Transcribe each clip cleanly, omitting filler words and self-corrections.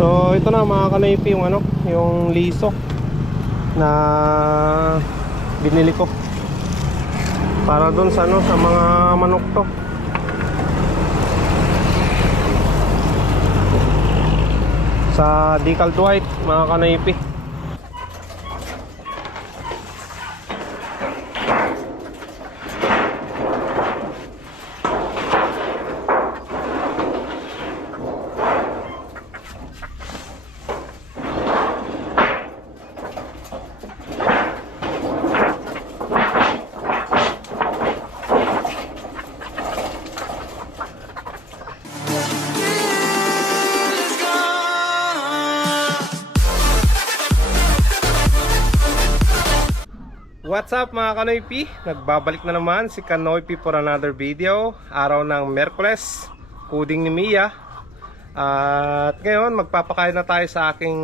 So ito na mga kanaypi yung yung liso na binili ko para dun sa sa mga manok to. Sa Decal Dwight mga kanaypi. What's up mga Kanoypi? Nagbabalik na naman si Kanoypi for another video. Araw ng Merkules, kuding ni Mia. At ngayon magpapakain na tayo sa aking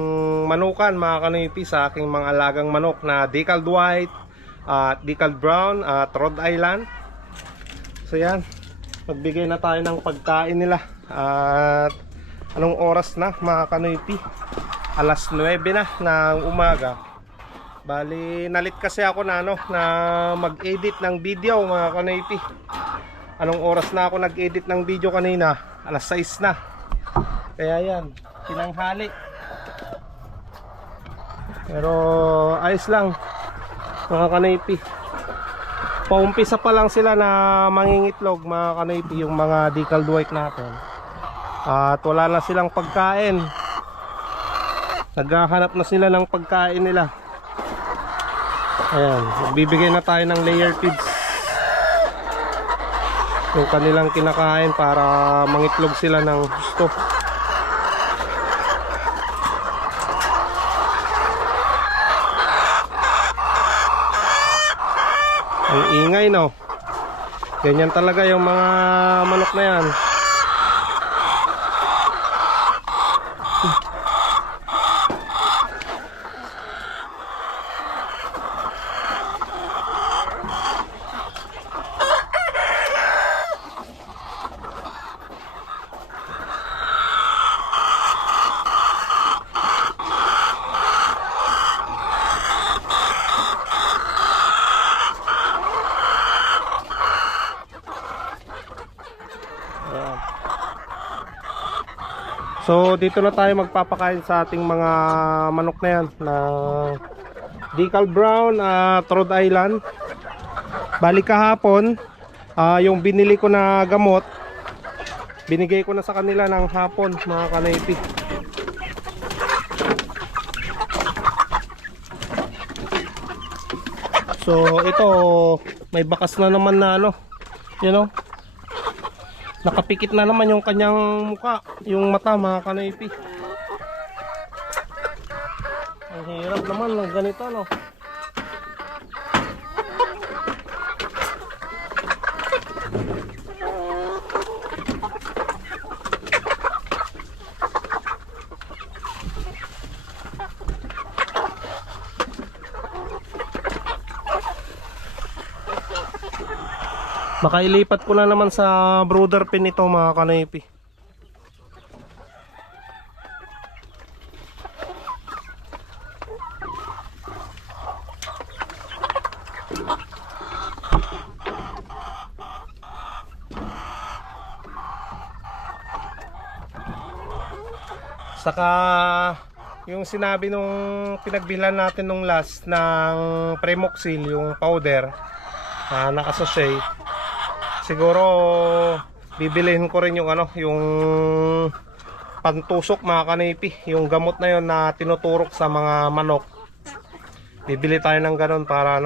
manukan mga Kanoypi, sa aking mga alagang manok na Decal White at Decal Brown at Rhode Island. So yan, magbigay na tayo ng pagkain nila. At anong oras na mga Kanoypi? Alas 9 na ng umaga. Bali, nalit kasi ako na na mag-edit ng video mga Kanoypi. Anong oras na ako nag-edit ng video kanina? Alas 6 na. Kaya yan, tinanghali. Pero ayos lang mga Kanoypi. Paumpisa pa lang sila na mangingitlog mga Kanoypi, yung mga Decal White natin. At wala na silang pagkain. Naghahanap na sila ng pagkain nila. Ayan, magbibigay na tayo ng layer feeds, yung kanilang kinakain para mangitlog sila ng gusto. Ang ingay, no? Ganyan talaga yung mga manok na yan. So dito na tayo magpapakain sa ating mga manok na yan na Decal Brown at Rhode Island. Balik kahapon, yung binili ko na gamot, binigay ko na sa kanila ng hapon mga Kanoypi. So ito, may bakas na naman na you know, nakapikit na naman yung kanyang muka, yung mata mga Kanoypi. Ang hirap naman ng ganito, no? Makailipat ko na naman sa brooder pen ito mga Kanoypi. Saka yung sinabi nung pinagbilan natin nung last ng Premoxil, yung powder naka-sachet, siguro bibilihin ko rin yung yung pantusok mga Kanoypi, yung gamot na yon na tinuturok sa mga manok. Bibili tayo ng ganon para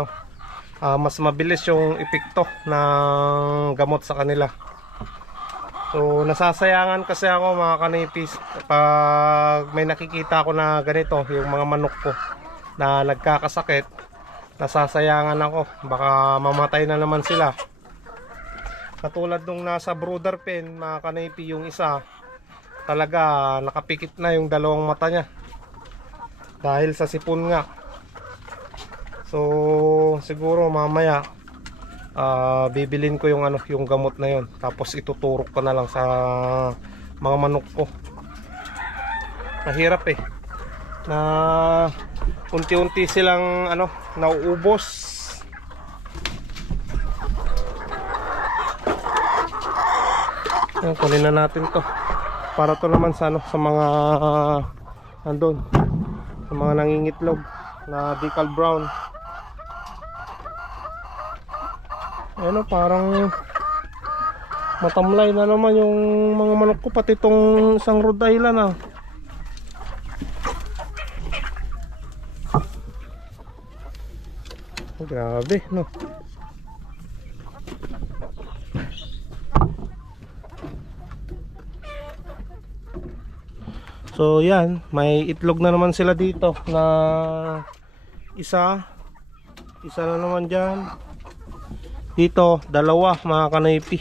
mas mabilis yung epekto ng gamot sa kanila. So nasasayangan kasi ako mga Kanoypi pag may nakikita ako na ganito, yung mga manok ko na nagkakasakit. Nasasayangan ako, baka mamatay na naman sila. Katulad nung nasa brooder pen mga Kanoypi, yung isa talaga nakapikit na yung dalawang mata niya dahil sa sipon nga. So siguro mamaya bibilin ko yung yung gamot na yon, tapos ituturok ko na lang sa mga manok ko. mahirap eh na unti-unti silang nauubos. Ayan, kunin na natin to para to naman sa sa mga andun, sa mga nangingitlog na decal brown. Ayan, parang matamlay na naman yung mga manok ko, pati itong isang Rhode Island grabe, no? So yan, may itlog na naman sila dito na isa na naman dyan. Dito, dalawa mga kanaypi.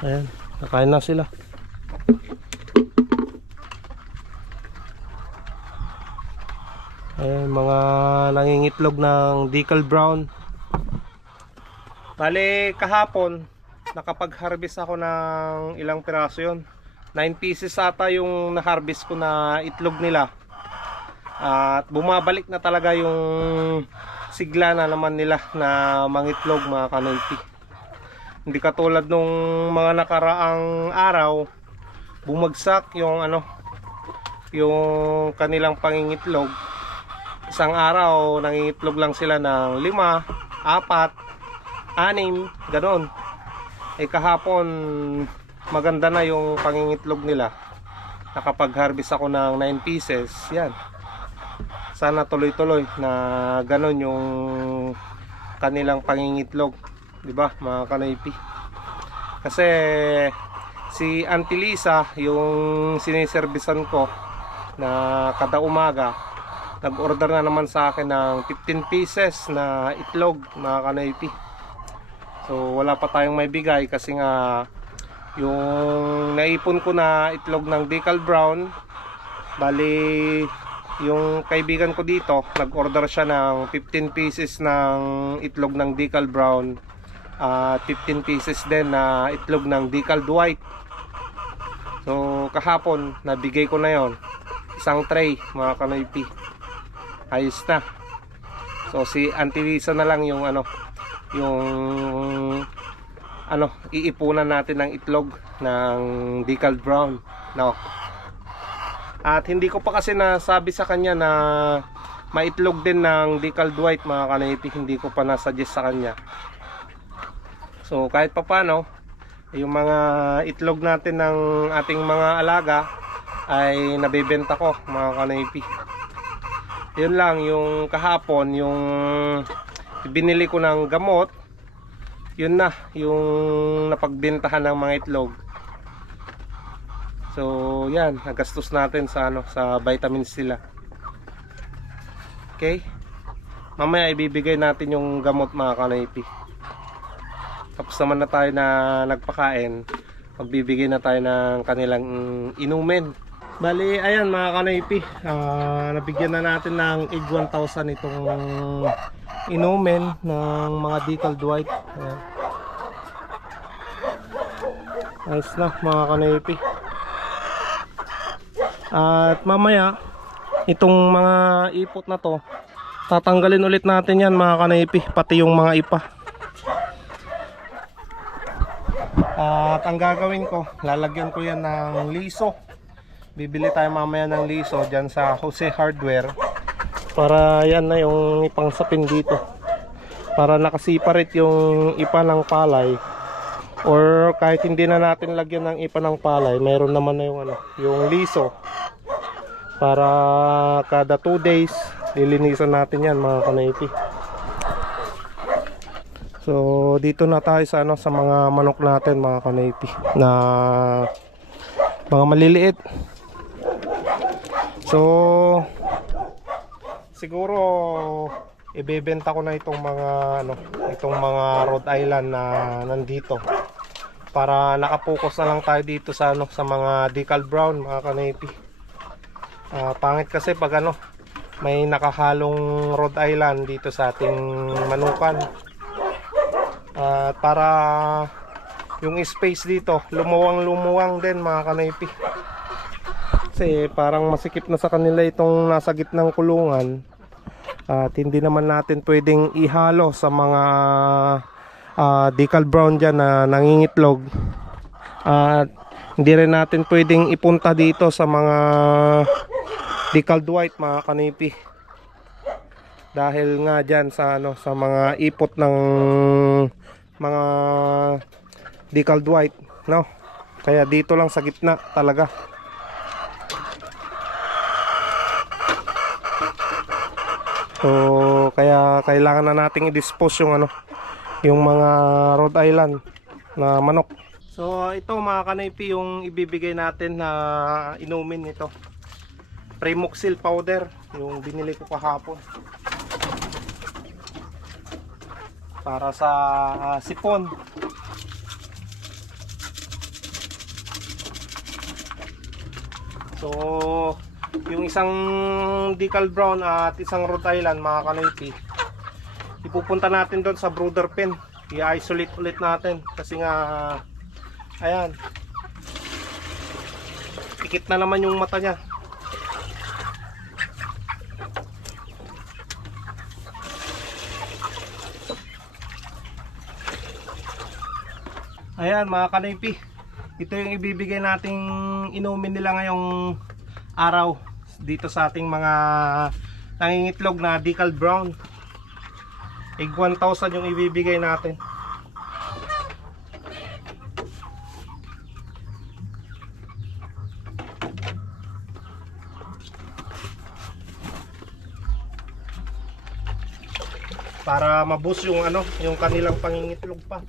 Ayan, nakain na sila. Ayan, mga nangingitlog ng decal brown. Bale, kahapon nakapag-harvest ako ng ilang piraso yun. 9 pieces ata yung na-harvest ko na itlog nila. At bumabalik na talaga yung sigla na naman nila na mangitlog, mga kanaypi. Hindi katulad nung mga nakaraang araw, bumagsak yung yung kanilang pangingitlog. Isang araw nangingitlog lang sila ng 5, 4, 6, ganoon. Kahapon maganda na yung pangingitlog nila. Nakapag-harvest ako ng 9 pieces. Yan. Sana tuloy-tuloy na ganoon yung kanilang pangingitlog. Diba mga kanaypi? Kasi si Auntie Lisa, yung siniservisan ko na kada umaga, nag-order na naman sa akin ng 15 pieces na itlog, mga kanaypi. So wala pa tayong may bigay kasi nga yung naipon ko na itlog ng decal brown, bali yung kaibigan ko dito nag-order siya ng 15 pieces ng itlog ng decal brown, 15 pieces din na itlog ng decal white. So kahapon nabigay ko na yon, isang tray, mga kanaypi. Ayos na. So si Auntie Lisa na lang yung iipunan natin ng itlog ng decal brown, no? At hindi ko pa kasi nasabi sa kanya na maitlog din ng decal white, mga kanaypi. Hindi ko pa nasuggest sa kanya. So kahit pa paano, yung mga itlog natin ng ating mga alaga ay nabebenta ko, mga kanaypi. Yun lang, yung kahapon, yung binili ko ng gamot, yun na, yung napagbentahan ng mga itlog. So yan, nagastos natin sa sa vitamins sila. Okay? Mamaya ibibigay natin yung gamot, mga kanaypi. Tapos naman na tayo na nagpakain, magbibigay na tayo ng kanilang inumin. Bali, ayan mga kanaypi, nabigyan na natin ng egg 1,000 itong inumin ng mga decal white. Ayan. Ayos na, mga kanaypi. At mamaya, itong mga ipot na to, tatanggalin ulit natin yan, mga kanaypi, pati yung mga ipa. At ang gagawin ko, lalagyan ko yan ng liso. Bibili tayo mamaya ng liso dyan sa Jose Hardware, para yan na yung ipangsapin dito, para nakasiparate yung ipa ng palay. Or kahit hindi na natin lagyan ng ipa ng palay, mayroon naman na yung liso, para kada 2 days lilinisan natin yan, mga kanaypi. So dito na tayo sa sa mga manok natin, mga kanaypi, na mga maliliit. So siguro ibebenta ko na itong mga itong mga Rhode Island na nandito para nakapokus na lang tayo dito sa sa mga decal brown, mga kanoypi. Pangit kasi pag may nakahalong Rhode Island dito sa ating manukan. Para yung space dito lumuwang din, mga kanoypi. Kasi parang masikip na sa kanila itong nasa gitnang kulungan. At hindi naman natin pwedeng ihalo sa mga decal brown dyan na nangingitlog. At hindi rin natin pwedeng ipunta dito sa mga decal white, mga kanipi. Dahil nga dyan sa, sa mga ipot ng mga decal white, no? Kaya dito lang sa gitna talaga. So kaya kailangan na nating i-dispose yung yung mga Rhode Island na manok. So ito, mga kanipi, yung ibibigay natin na inumin nito. Premoxil powder, yung binili ko kahapon. Para sa sipon. So yung isang decal brown at isang Rhode Island, mga kanipi, ipupunta natin doon sa brooder pen. I-isolate ulit natin kasi nga ayan, pikit na naman yung mata niya. Ayan, mga kanipi, ito yung ibibigay nating inumin nila ngayong araw dito sa ating mga nangingitlog na decal brown. Egg 1,000 yung ibibigay natin. Para maboost yung yung kanilang pangingitlog pa.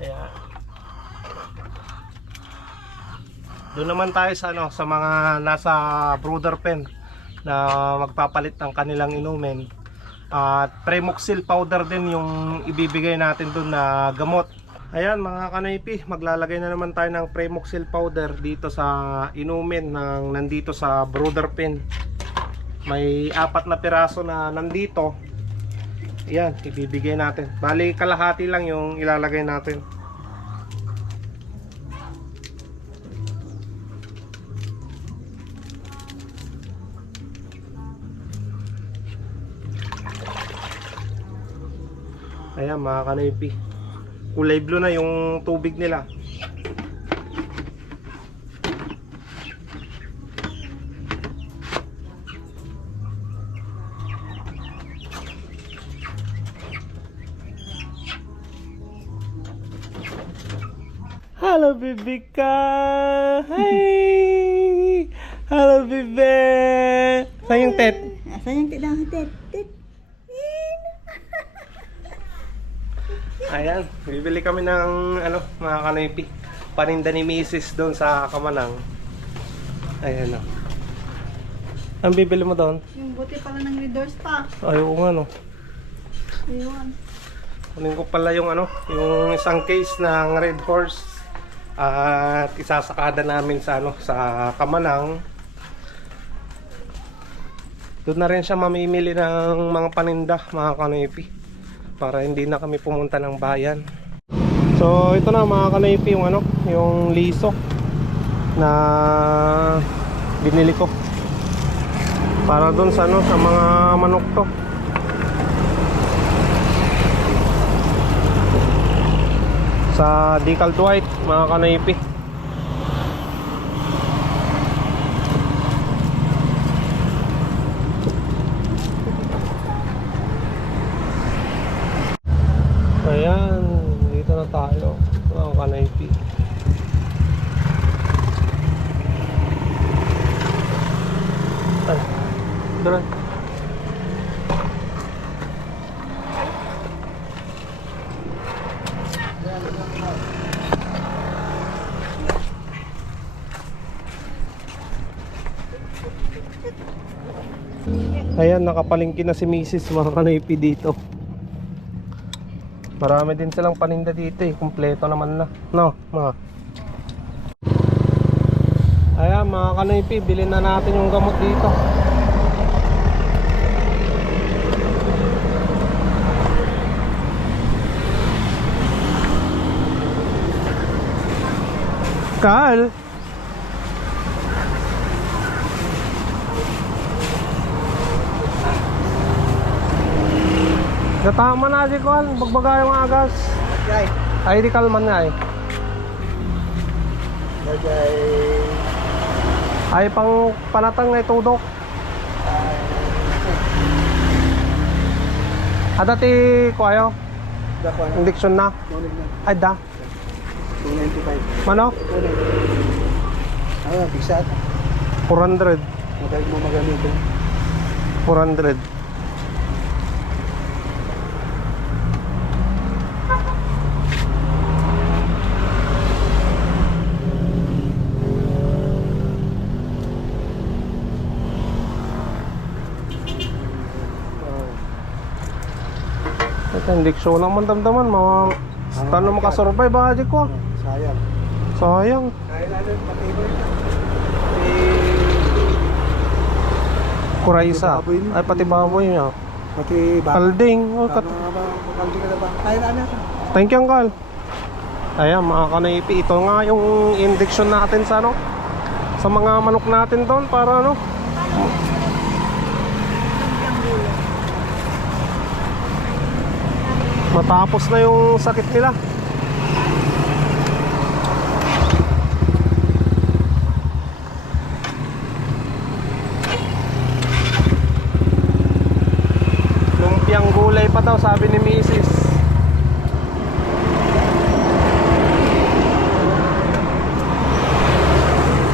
Ayan. Doon naman tayo sa sa mga nasa brooder pen na magpapalit ng kanilang inumin. At Premoxil powder din yung ibibigay natin doon na gamot. Ayan, mga kanipi, maglalagay na naman tayo ng Premoxil powder dito sa inumin ng nandito sa brooder pen. May 4 na piraso na nandito. Ayan, ibibigay natin. Bali, kalahati lang yung ilalagay natin. Ayan, mga kanipi, kulay blue na yung tubig nila. Hello, baby ka. Hey. Hello, baby. Saan yung tet? Saan yung tet lang? Tet. Ayan, bibili kami ng mga kanipi, paninda ni Mrs. doon sa Kamanang. Ayan, ang bibili mo doon? Yung buti pala ng Red Doors pa. Ayaw nga, Ayun. kunin ko pala yung yung isang case ng Red Horse at isasakada namin sa sa Kamanang. Doon na rin siya mamimili ng mga paninda, mga kanipi, para hindi na kami pumunta ng bayan. So ito na, mga kanipi, yung yung liso na binili ko para doon sa sa mga manok to. Sa decal white, mga kanipi. Ayan, dito na tayo, mga kanipi. Dre. Ayan, nakapalingki na si Mrs. mga kanoypi dito. Marami din silang paninda dito eh. Kumpleto naman na. No, mga. Ayan mga kanoypi, bilhin na natin yung gamot dito. Kal. Natama na si Kwan, bagbagay yung agas. Jai. Ay di kalman nga eh. Jai. Ay pang panatang na itudok. Ada ti ko ayo, Dakon. indiction na. Kunin na. Ay da. 295. Mano? Kunin. Ah, bigsat. 400. Matagal mo magamitin. 400. Ito, indiction lang man damdaman. Mga tanong makasurvive ba di ko? Sayang. Sayang. Kaya natin patibay. Kuraysa. Pati baboy niya. Ay pati baboy niya. Pati baka. Kalding. Oh, Tama ba? Kaldi ka na ba? Kaya natin. thank you, Uncle. Ayan, mga kanoypi. Ito nga yung indiction natin sa ano, sa mga manok natin doon para ano. Matapos na yung sakit nila. Lumpiang gulay pa daw sabi ni Mrs.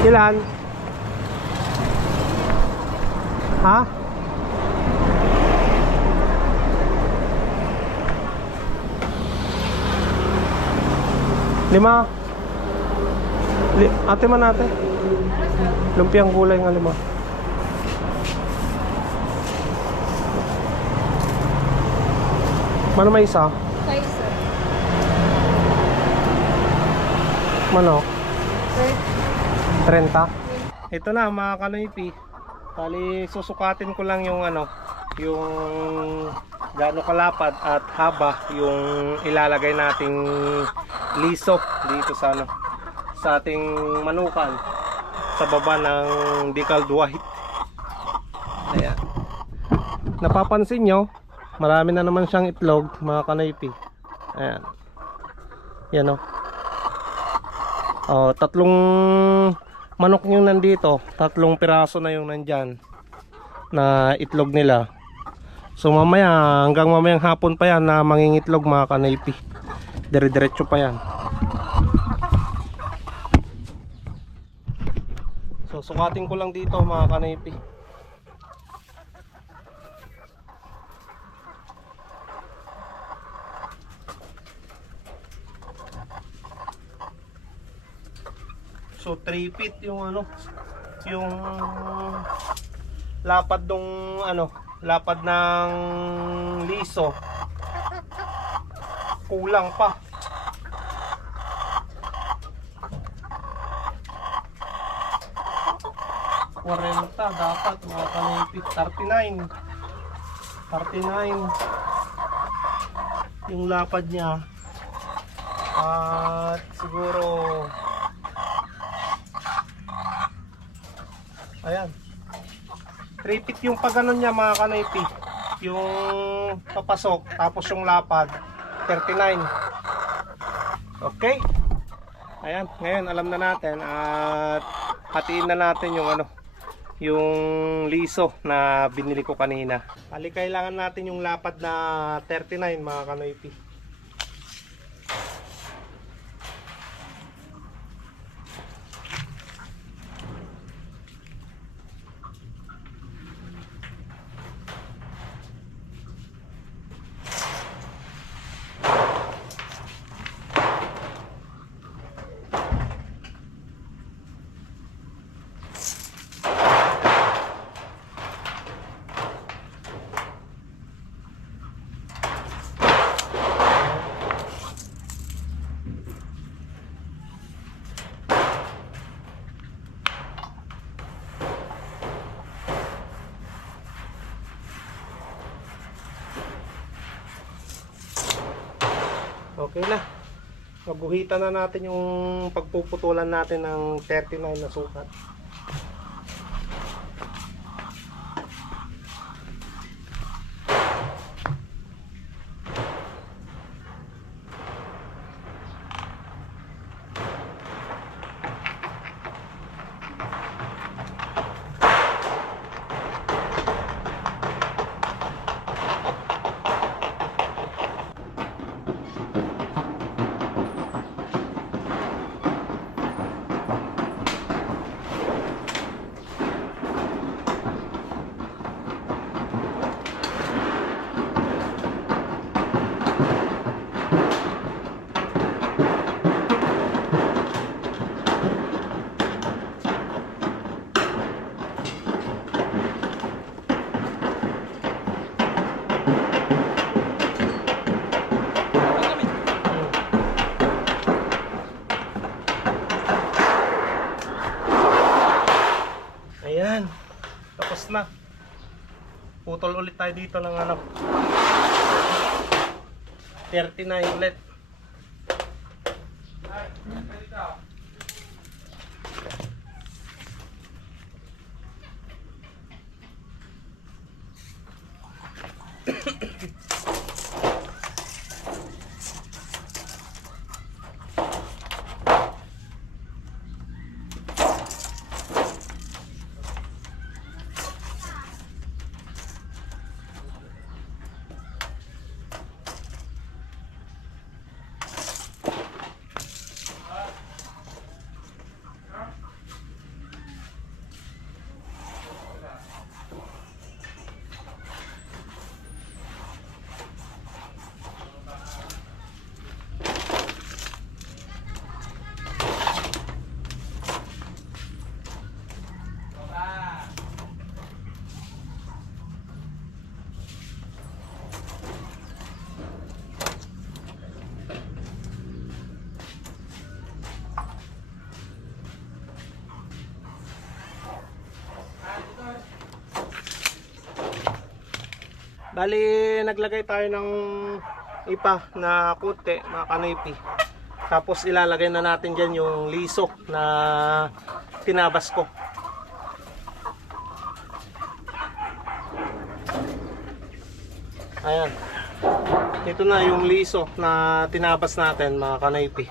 Ilan? Ha? Lima. Ate man ate. Lumpiang gulay nga 5. Mano may isa? Kaiser. Manok? 30. Ito na mga kanoypi. Bali susukatin ko lang yung ano, yung gaano kalapad at haba yung ilalagay nating liso dito sa ano, sa ating manukan sa baba ng decaled white. Ayan. Napapansin nyo, marami na naman siyang itlog mga kanoypi. Ayan. Yan o. Oh, tatlong manok yung nandito, 3 piraso na yung nandyan na itlog nila. So mamaya, hanggang mamayang hapon pa yan na mangingitlog mga kanoypi. Dire-diretso pa yan. So sukatin ko lang dito mga kanoypi. So 3 feet yung ano, yung lapad ng ano, lapad ng liso. Kulang pa. Kuwarenta dapat mga kanipit. 39 yung lapad niya. At siguro ayan, 3 feet yung pagano niya mga kanaypi, yung papasok, tapos yung lapad 39. Okay, ayan, ngayon alam na natin at hatiin na natin yung ano, yung liso na binili ko kanina. Bali kailangan natin yung lapad na 39 mga kanaypi. Okay na. Maguhitan na natin yung pagpuputulan natin ng 39 na sukat. Ayan, tapos na. Putol ulit tayo dito ng ano 39 ulit. Bali, naglagay tayo ng ipa na kute, mga kanoypi. Tapos ilalagay na natin dyan yung liso na tinabas ko. Ayan. Ito na yung liso na tinabas natin, mga kanoypi.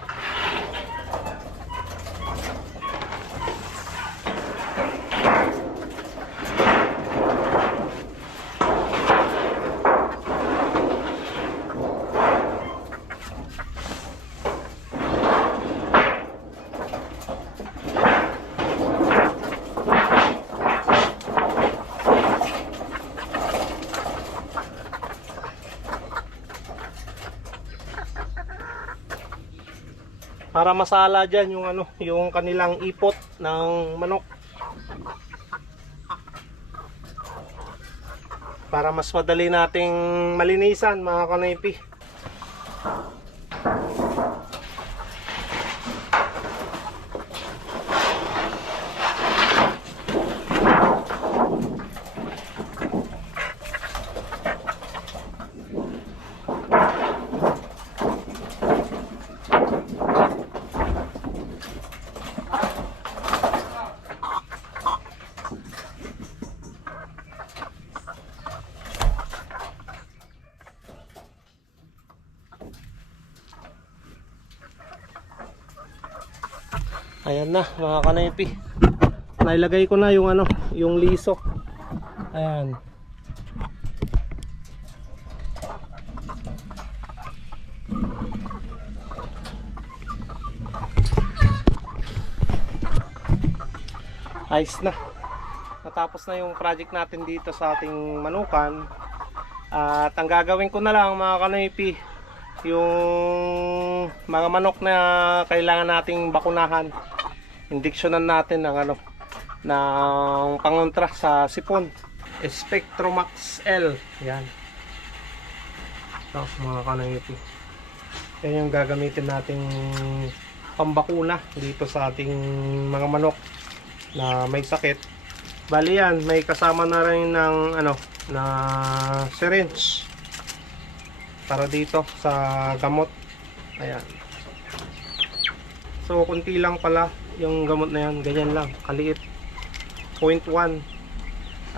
Para masala dyan yung ano, yung kanilang ipot ng manok. Para mas madali nating malinisan, mga kanoypi. Ayan na, mga kanoypi. Nailagay ko na yung ano, yung liso. Ayan. Ayos na. Natapos na yung project natin dito sa ating manukan. At ang gagawin ko na lang, mga kanoypi, yung mga manok na kailangan nating bakunahan, indiksyonan natin ng ano, ng pangontra sa sipon, Spectromax L. Yan. Ito, mga kanoypi. Yan yung gagamitin nating pambakuna dito sa ating mga manok na may sakit. Bali yan, may kasama na rin ng ano, na syringe para dito sa gamot Ayan. So, kunti lang pala yung gamot na yan. Ganyan lang, kaliit. 0.1.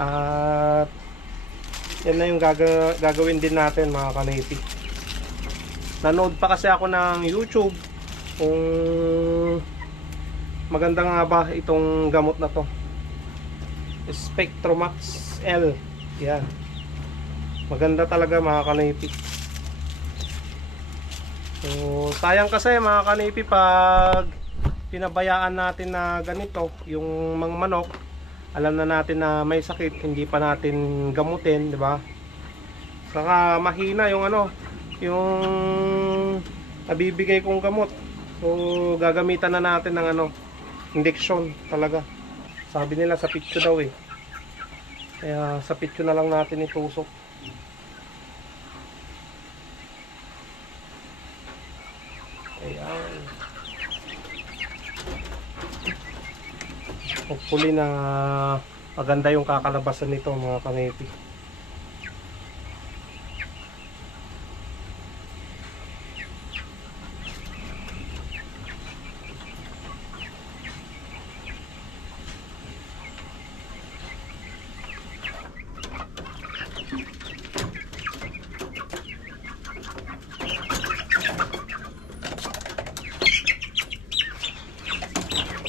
At yan na yung gagawin din natin mga kanaypi. Nanood pa kasi ako ng YouTube kung maganda nga ba itong gamot na to. Spectromax L. Yan. Maganda talaga mga kanaypi. So, sayang kasi mga kanipi pag pinabayaan natin na ganito, yung mga manok, alam na natin na may sakit, hindi pa natin gamutin, di ba? Saka mahina yung yung nabibigay kong gamot. So, gagamitan na natin ng injection talaga. Sabi nila sa pitso daw eh. Kaya sa pitso na lang natin itusok. Ayan. Hopefully na maganda yung kakalabasan nito mga kanipi.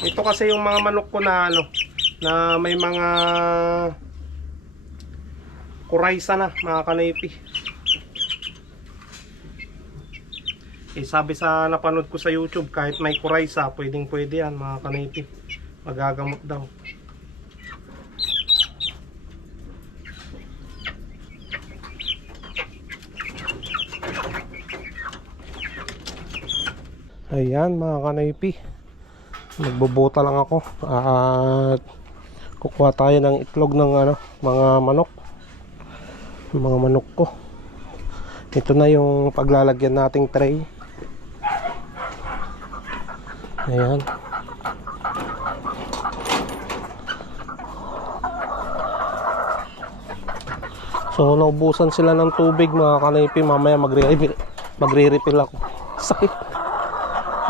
Ito kasi yung mga manok ko na na may mga kuraysa na mga kanaypi. Sabi sa napanood ko sa YouTube, kahit may kuraysa, pwedeng pwede yan mga kanaypi. Magagamot daw. Ayan mga kanaypi. Magbubuta lang ako at kukuha tayo ng itlog ng mga manok ko. Ito na yung paglalagyan nating tray. Ayan. So naubusan sila ng tubig mga kanaypi, mamaya magre-refill ako. Sakit,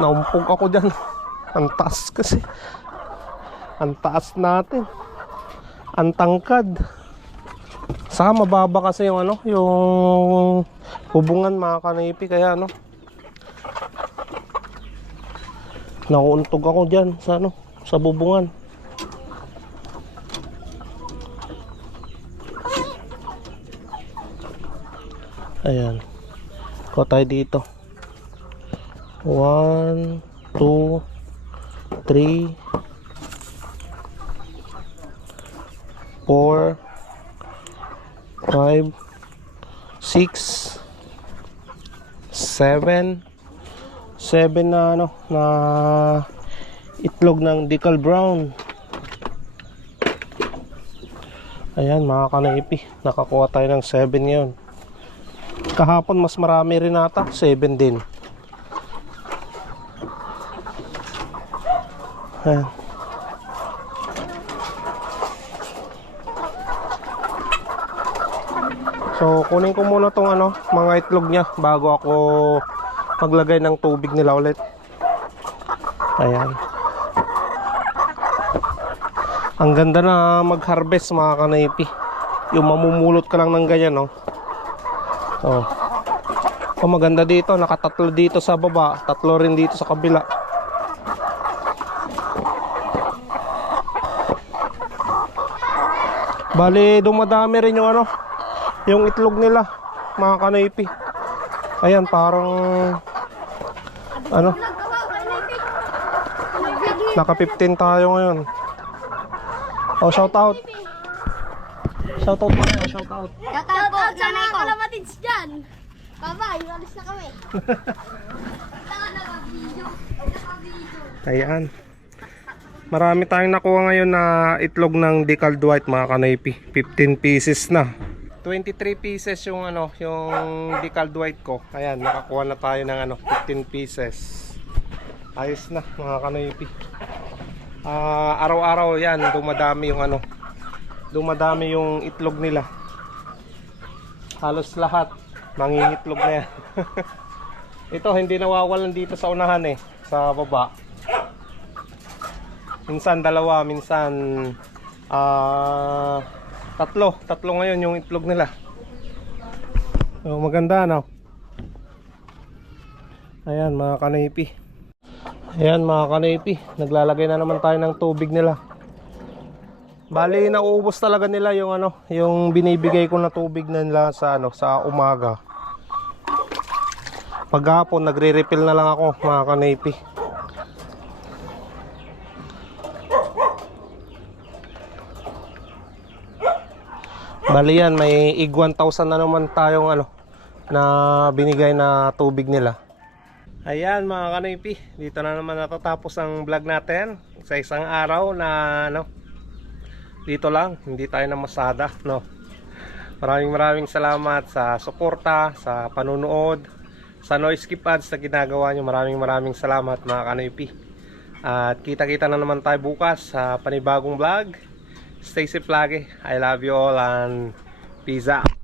naumpog ako dyan. Ang taas kasi. Ang taas natin. Ang tangkad. Saka mababa kasi yung yung hubungan mga kanaypi. Kaya nauuntog ako dyan sa sa bubungan. Ayan. Kuha tayo dito. 1, 2, 3, 4, 5, 6, 7 na na itlog ng decal brown. Ayan mga kanaypi, nakakuha tayo ng 7 ngayon. Kahapon mas marami rin ata, 7 din. Ayan. So kunin ko muna tong mga itlog niya bago ako maglagay ng tubig nila ulit. Ayan. Ang ganda na mag-harvest mga kanaypi. Yung mamumulot ka lang ng ganyan Oh. Oh, maganda dito, nakatatlo dito sa baba, tatlo rin dito sa kabila. Bali, dumadami rin yung yung itlog nila, mga kanaypi. Ayan, parang naka 15 tayo ngayon. Oh, shout out. Shout out po kayo, shout out. Shout out po sa mga kalamatids dyan. Bye-bye, alis na kami. Ayan. Marami tayong nakuha ngayon na itlog ng decaled white mga kanaypi. 15 pieces na. 23 pieces yung yung decaled white ko. Ayan, nakakuha na tayo ng 15 pieces. Ayos na mga kanaypi. Araw-araw yan dumadami yung dumadami yung itlog nila. Halos lahat mangingitlog na yan. Ito hindi nawawalan dito sa unahan eh, sa baba. Minsan dalawa, minsan tatlo ngayon yung itlog nila. So, maganda no. Ayan mga kanoypi. Ayan mga kanoypi, naglalagay na naman tayo ng tubig nila. Bali nauubos talaga nila yung yung binibigay ko na tubig nila sa sa umaga. Paghapon nagre-refill na lang ako mga kanoypi. Bali yan, may ig 1,000 na naman tayong na binigay na tubig nila. Ayan mga kanoypi, dito na naman natatapos ang vlog natin sa isang araw na dito lang, hindi tayo na masada no. Maraming salamat sa suporta, sa panunood, sa no skip ads na ginagawa nyo. Maraming salamat mga kanoypi. At kita-kita na naman tayo bukas sa panibagong vlog. Stay safe lagi. I love you all and peace out.